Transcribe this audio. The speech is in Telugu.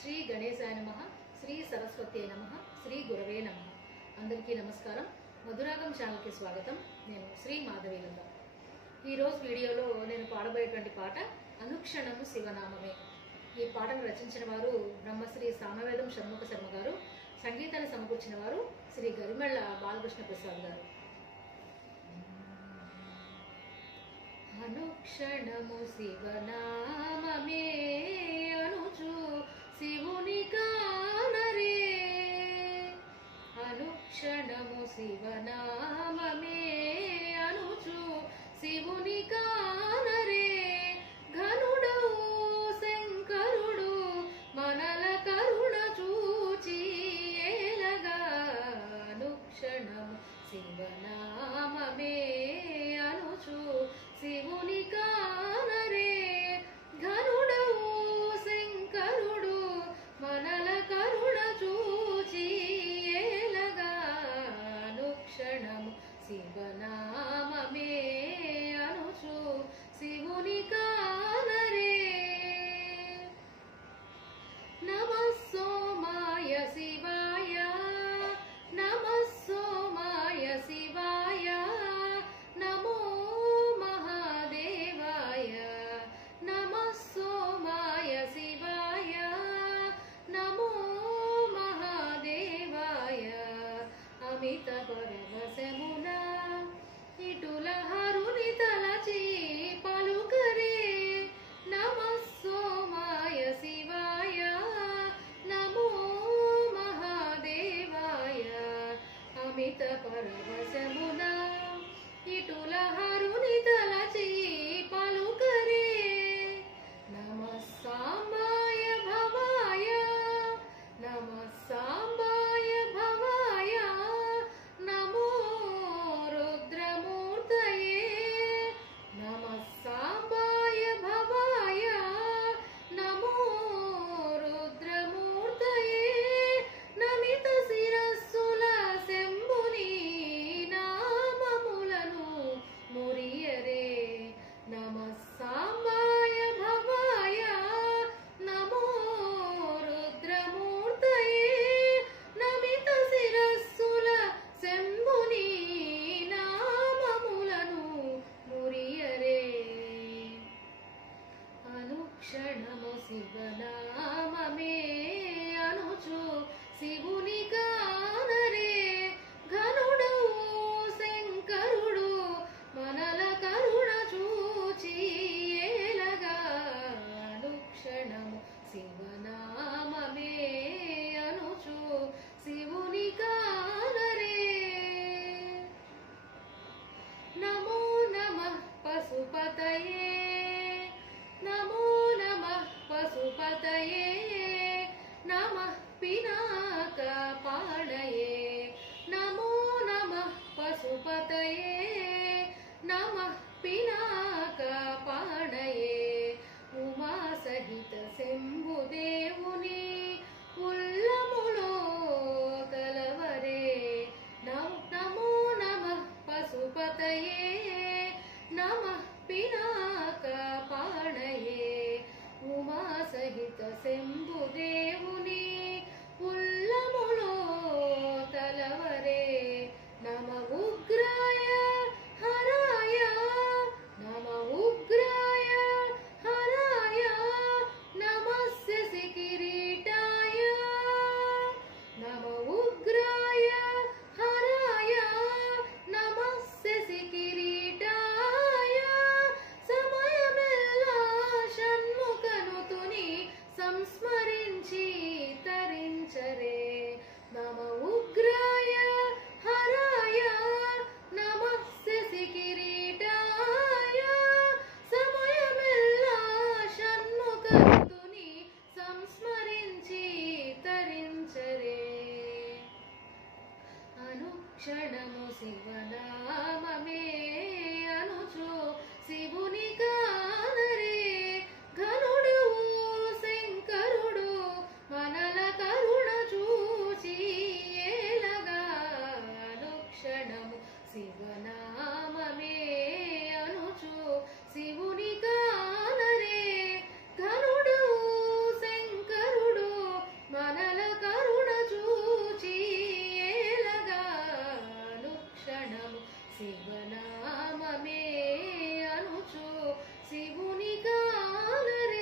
శ్రీ గణేశాయ నమః, శ్రీ సరస్వతి నమః, శ్రీ గురవే నమః. అందరికీ నమస్కారం. మధురాగం ఛానల్కి స్వాగతం. నేను శ్రీ మాధవీలంద. ఈరోజు వీడియోలో నేను పాడబోయేటువంటి పాట అనుక్షణము శివనామమే. ఈ పాటను రచించిన వారు బ్రహ్మశ్రీ సామవేదం షణ్ముఖ శర్మ గారు, సంగీతాన్ని సమకూర్చిన వారు శ్రీ గరిమెళ్ళ బాలకృష్ణ ప్రసాద్ గారు. అనుక్షణము శివనామమే అనుచు శివుని కానరే, అనుక్షణము శివనామమే అనుచు శివుని కానరే, ఘనుడౌ శంకరుడు మనల కరుణ చూచి ఏలగా, అనుక్షణము శివనామమే అనుచు శివుని కానరే, ఘనుడౌ శంకరుడు మనల కరుణ చూచి ఏలగా, అనుక్షణము శివనామమే అనుచు శివుని కానరే. నమః సోమాయ శివాయ, నమః సోమాయ శివాయ, నమో మహాదేవాయ, నమః సోమాయ శివాయ, నమో మహాదేవాయ. అమిత పరవశమున ఇటుల హరుని తలచి పలుకరే, నమః సోమాయ శివాయ, నమో మహాదేవాయ. అమిత పరవశమున ఇటుల హరుని తలచి పలుకరే, నమః సాంబాయ భవాయ, నమః సాంబాయ భవాయ, నమో రుద్రమూర్తయే, నమః సాంబాయ భవాయ, నమో రుద్రమూర్తయే. నమిత శిరస్సుల శంభుని నామములను మురియరే, నమః సాంబాయ భవాయ, నమో రుద్రమూర్తయే. నమిత శిరస్సుల శంభుని నామములను మురియరే, అనుక్షణము శివనామమే అనుచు శివుని కానరే, ఘనుడౌ శంకరుడు మనల కరుణ చూచి ఏలగా, అనుక్షణము శివనామమే అనుచు శివుని కానరే. నమో నమః పశుపతయే, నమో నమః పశుపతయే, నమః పినాకపాణయే, నమో నమః పశుపతయే, నమః పినాకపాణయే. ఉమా సహిత శంభుదేవుని ఉల్లములో కలవరే, నమో నమః పశుపతయే, నమః పినాకపాణయే. ఉమా సహిత శంభుదేవుని ఉల్లములో తలవరే, నమ ఉగ్రాయ హరాయ, నమ ఉగ్రాయ హరాయ, నమస్య కిరీటాయ, నమ ఉగ్రాయ హరాయ, నమస్య కిరీటాయ. సమయమెల్లా షణ్ముఖనుతుని సంస్మర క్షణము శివనామమే అనుచు శివుని కాలరే